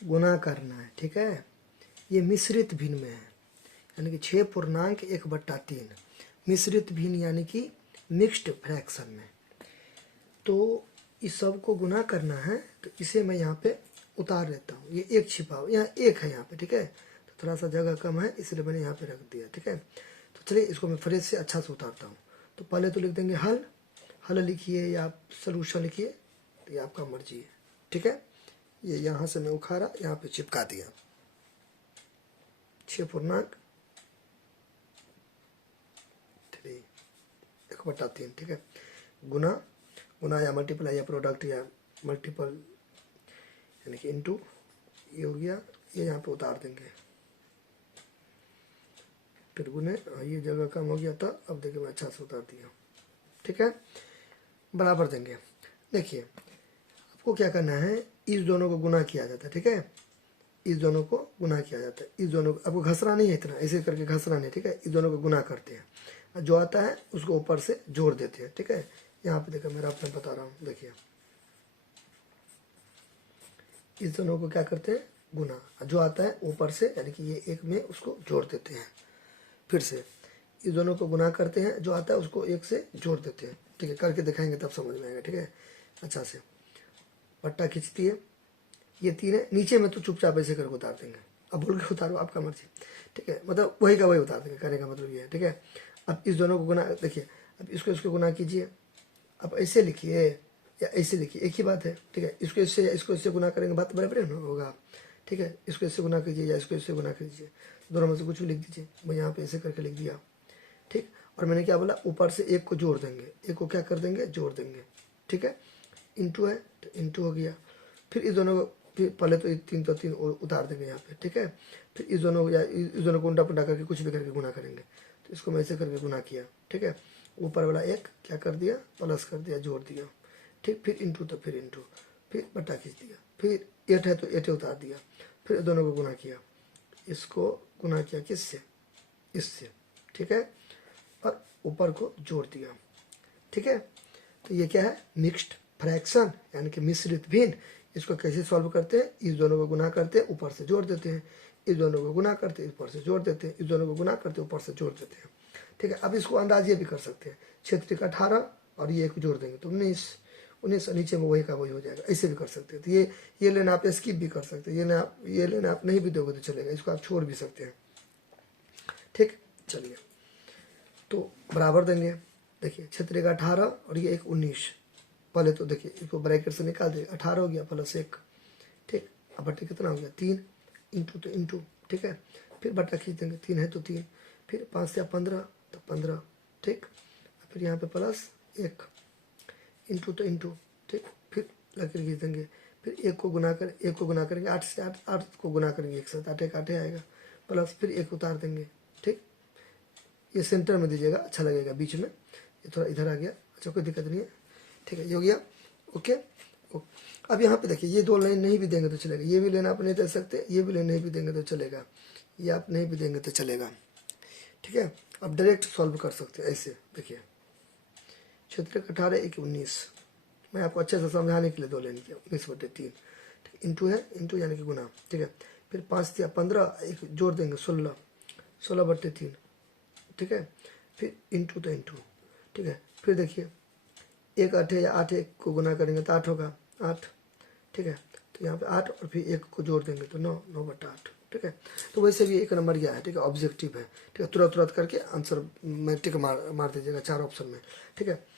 गुना करना है, ठीक है। ये मिश्रित भिन्न में है, यानी कि 6.1/3 मिश्रित भिन्न यानी कि मिक्स्ड फ्रैक्शन में। तो इस सब को गुना करना है, तो इसे मैं यहाँ पे उतार लेता हूँ। ये एक छिपा हुआ, यहाँ एक है यहाँ पे, ठीक है। तो थोड़ा सा जगह कम है इसलिए मैंने यहाँ पे रख दिया, ठीक है। तो चलिए इसको मैं फ्रेज से अच्छा से उतारता हूँ। तो पहले तो लिख देंगे हल, हल लिखिए या सोल्यूशन लिखिए, तो ये आपका मर्जी है, ठीक है। ये यहाँ से मैं उखाड़ा, यहाँ पे चिपका दिया 6.1/3, ठीक है। गुना, गुना या मल्टीप्लाई या प्रोडक्ट या मल्टीपल यानी कि इनटू, ये हो गया। ये यहाँ पे उतार देंगे, फिर गुने, ये जगह कम हो गया था, अब देखिए मैं अच्छा से उतार दिया, ठीक है। बराबर देंगे। देखिए आपको क्या करना है, इस दोनों को गुना किया जाता है, ठीक है। इस दोनों को गुना किया जाता है, इस दोनों को, आपको घसना नहीं है इतना, ऐसे करके घसना नहीं, ठीक है। इस दोनों को गुना करते हैं, जो आता है उसको ऊपर से जोड़ देते हैं, ठीक है। यहाँ पे देखो मेरा अपना बता रहा हूँ, देखिए इस दोनों को क्या करते हैं, गुना, जो आता है ऊपर से यानी कि ये एक में उसको जोड़ देते हैं। फिर से इस दोनों को गुना करते हैं, जो आता है उसको एक से जोड़ देते हैं, ठीक है। करके दिखाएंगे तब समझ में आएगा, ठीक है। अच्छा से पट्टा खींचती है, ये तीन है, नीचे में तो चुपचाप ऐसे करके उतार देंगे। अब बोल के उतारो, आपका मर्जी, ठीक है। मतलब वही का वही उतार देंगे, कहने का मतलब ये है, ठीक है। अब इस दोनों को गुना, देखिए अब इसको गुना कीजिए। अब ऐसे लिखिए या ऐसे लिखिए, एक ही बात है, ठीक है। इसको इससे या इसको इससे गुना करेंगे, बात बराबर होगा, ठीक है। इसको इससे गुना कीजिए या इसको इससे गुना कीजिए, दोनों में से कुछ भी लिख दीजिए। मैं यहाँ पे ऐसे करके लिख दिया, ठीक। और मैंने क्या बोला, ऊपर से एक को जोड़ देंगे, एक को क्या कर देंगे, जोड़ देंगे, ठीक है। इंटू है तो इंटू हो गया। फिर इस दोनों को, फिर पहले तो तीन उतार देंगे यहाँ पे, ठीक है। फिर इस दोनों या इस दोनों को उल्टा पुल्टा करके कुछ भी करके गुना करेंगे। तो इसको मैं ऐसे करके गुना किया, ठीक है। ऊपर वाला एक क्या कर दिया, प्लस कर दिया, जोड़ दिया, ठीक। फिर इंटू, तो फिर इंटू, फिर बट्टा खींच दिया, फिर 8 है तो 8 उतार दिया, फिर दोनों को गुना किया, इसको गुना किया किससे, इससे, ठीक है। और ऊपर को जोड़ दिया, ठीक है। तो ये क्या है, मिक्स्ड फ्रैक्शन यानी कि मिश्रित भिन्न। इसको कैसे सॉल्व करते हैं, इस दोनों को गुना करते हैं, ऊपर से जोड़ देते हैं, इस दोनों को गुना करते हैं, ऊपर से जोड़ देते हैं, इस दोनों को गुना करते हैं, ऊपर से जोड़ देते हैं, ठीक है। अब इसको अंदाज ये भी कर सकते हैं, 6 का 18 और ये एक जोड़ देंगे तो 19, 19 नीचे में वही का वही हो जाएगा, ऐसे भी कर सकते हैं। तो ये लेना आप स्किप भी कर सकते हैं, ये लेना आप नहीं भी दोगे तो चलेगा, इसको आप छोड़ भी सकते हैं, ठीक। चलिए तो बराबर देंगे, देखिए 6 का 18 और ये एक 19। पहले तो देखिए इसको ब्रैकेट से निकाल दिए, 18 हो गया प्लस 1, ठीक। अब बट्टे कितना हो गया, 3, इंटू तो इंटू, ठीक है। फिर बट्टा खींच देंगे, 3 है तो 3, फिर 5 से 15 तो 15, ठीक। फिर यहाँ पे प्लस 1, इंटू तो इंटू, ठीक। फिर लकीर खींच देंगे, फिर एक को गुना करेंगे 8 से, 8 को गुना करेंगे एक साथ, 8 एक 8 आएगा, प्लस फिर एक उतार देंगे, ठीक। ये सेंटर में दीजिएगा, अच्छा लगेगा, बीच में ये थोड़ा इधर आ गया, अच्छा कोई दिक्कत नहीं है, ठीक है। ये हो गया, ओके। अब यहाँ पे देखिए ये दो लाइन नहीं भी देंगे तो चलेगा, ये भी लाइन आप नहीं दे सकते, ये भी लाइन नहीं भी देंगे तो चलेगा, ये आप नहीं भी देंगे तो चलेगा, ठीक है। अब डायरेक्ट सॉल्व कर सकते हैं ऐसे, देखिए 6 का 18 1 19, मैं आपको अच्छे से समझाने के लिए दो लाइन किया, 19/3, ठीक। इंटू है, इंटू यानी कि गुना, ठीक है। फिर 5 या 15, एक जोड़ देंगे 16, 16/3, ठीक है। फिर इंटू तो इंटू, ठीक है। फिर देखिए 1 8 है या 8 1 को गुना करेंगे तो 8 होगा, 8, ठीक है। तो यहाँ पे 8 और फिर 1 को जोड़ देंगे तो 9, 9/8, ठीक है। तो वैसे भी 1 नंबर गया है, ठीक है, ऑब्जेक्टिव है, ठीक है। तुरंत करके आंसर में टिक मार दीजिएगा 4 ऑप्शन में, ठीक है।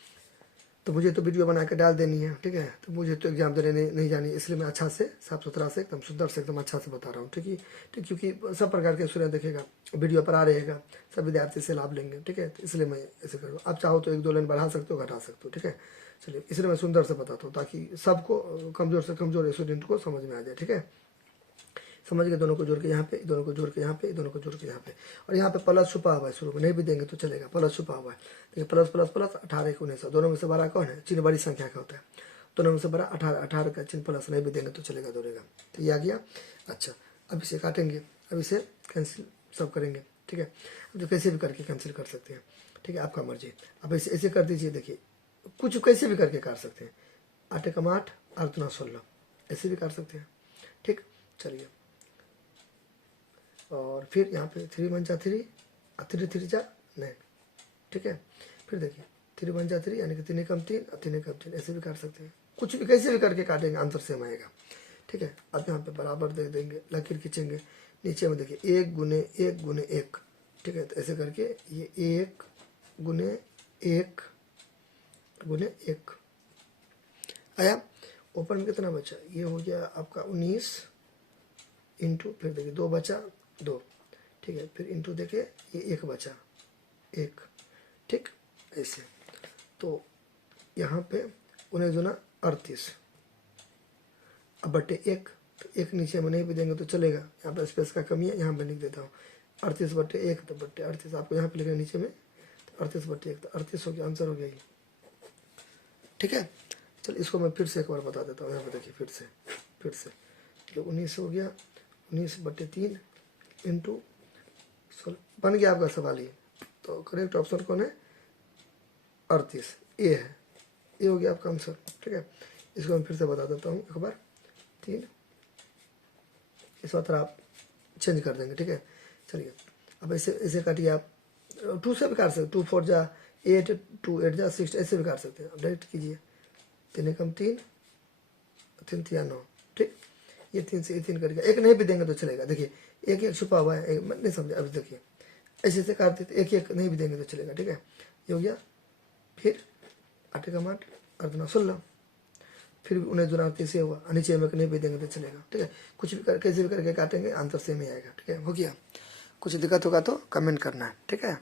तो मुझे तो वीडियो बना के डाल देनी है, ठीक है। तो मुझे तो एग्जाम देने नहीं जानी, इसलिए मैं अच्छा से साफ सुथरा से एकदम सुंदर से एकदम अच्छा से बता रहा हूँ, ठीक है। ठीक, क्योंकि सब प्रकार के स्टूडेंट देखेगा, वीडियो पर आ रहेगा, सब विद्यार्थी से लाभ लेंगे, ठीक है। तो इसलिए मैं ऐसे करूँ, आप चाहो तो 1-2 लाइन बढ़ा सकते हो, घटा सकते हो, ठीक है। चलिए इसलिए मैं सुंदर से बताता हूँ ताकि सबको, कमज़ोर से कमज़ोर स्टूडेंट को समझ में आ जाए, ठीक है। समझ गए, दोनों को जोड़ के यहाँ पे, दोनों को जोड़ के यहाँ पे, दोनों को जोड़ के यहाँ पे, और यहाँ पे प्लस छुपा हुआ है, शुरू में नहीं भी देंगे तो चलेगा, प्लस छुपा हुआ है, देखिए प्लस प्लस प्लस 18 1 19, दोनों में से बड़ा कौन है, चिन्ह बड़ी संख्या का होता है, दोनों में से बड़ा 18, 18 का चिन्ह प्लस, नहीं भी देंगे तो चलेगा, दौड़ेगा। तो ये आ गया। अच्छा अब इसे काटेंगे, अब इसे कैंसिल सब करेंगे, ठीक है। जो कैसे भी करके कैंसिल कर सकते हैं, ठीक है, आपका मर्जी। अब ऐसे ऐसे कर दीजिए, देखिए कुछ कैसे भी करके काट सकते हैं, 8 का 8 8 2 16, ऐसे भी काट सकते हैं, ठीक। चलिए, और फिर यहाँ पे 3 1 जा 3, 3 3 जा 9, ठीक है। फिर देखिए 3 1 जा 3 यानी कि 3 कम 3 और 3 कम 3, ऐसे भी काट सकते हैं, कुछ भी कैसे भी करके काटेंगे आंसर सेम आएगा, ठीक है। अब यहाँ पे बराबर दे देंगे, लकीर खींचेंगे, नीचे में देखिए 1 गुने 1 गुने 1, ठीक है। तो ऐसे करके ये 1 गुने 1 गुने 1 आया। ऊपर में कितना बचा, ये हो गया आपका 19 इंटू, फिर देखिए 2 बचा 2, ठीक है। फिर इंटू देखिए ये 1 बचा 1, ठीक, ऐसे। तो यहाँ पे 19 दूना 38, अब बटे 1, तो 1 नीचे में नहीं भी देंगे तो चलेगा, यहाँ पर स्पेस का कमी है, यहाँ पे लिख देता हूँ 38 बटे 1, तो बटे 38 आपको यहाँ पे लिखना नीचे में, तो 38 बटे 1, तो 38 हो गया, आंसर हो गया ये, ठीक है। चलिए इसको मैं फिर से एक बार बता देता हूँ, यहाँ पे देखिए फिर से तो 19 हो गया, 19 बटे 3 इंटू 16, बन गया आपका सवाल ये। तो करेक्ट ऑप्शन कौन है, 38, ए है, ये हो गया आपका आंसर, ठीक है। इसको मैं फिर से बता देता हूँ एक बार, 3, इस बार आप चेंज कर देंगे, ठीक है। चलिए अब ऐसे काटिए आप, 2 से भी काट सकते, 2 4 जा 8, 2 8 जा 6, ऐसे भी काट सकते हैं। अब डायरेक्ट कीजिए, 3 कम 3, 3 3 9, ठीक। ये 3 से 3 करके 1 नहीं भी देंगे तो चलेगा, देखिए 1 1 छुपा हुआ है, नहीं समझे अभी, देखिए ऐसे काट देते, 1 1 नहीं भी देंगे तो चलेगा, ठीक है। ये हो गया, फिर 8 कम 8 और 2 16, फिर 19 दूना 38 से हुआ, नीचे में नहीं भी देंगे तो चलेगा, ठीक है। कुछ भी कैसे भी करके काटेंगे आंसर सेम ही आएगा, ठीक है। हो गया, कुछ दिक्कत होगा तो कमेंट करना है, ठीक है।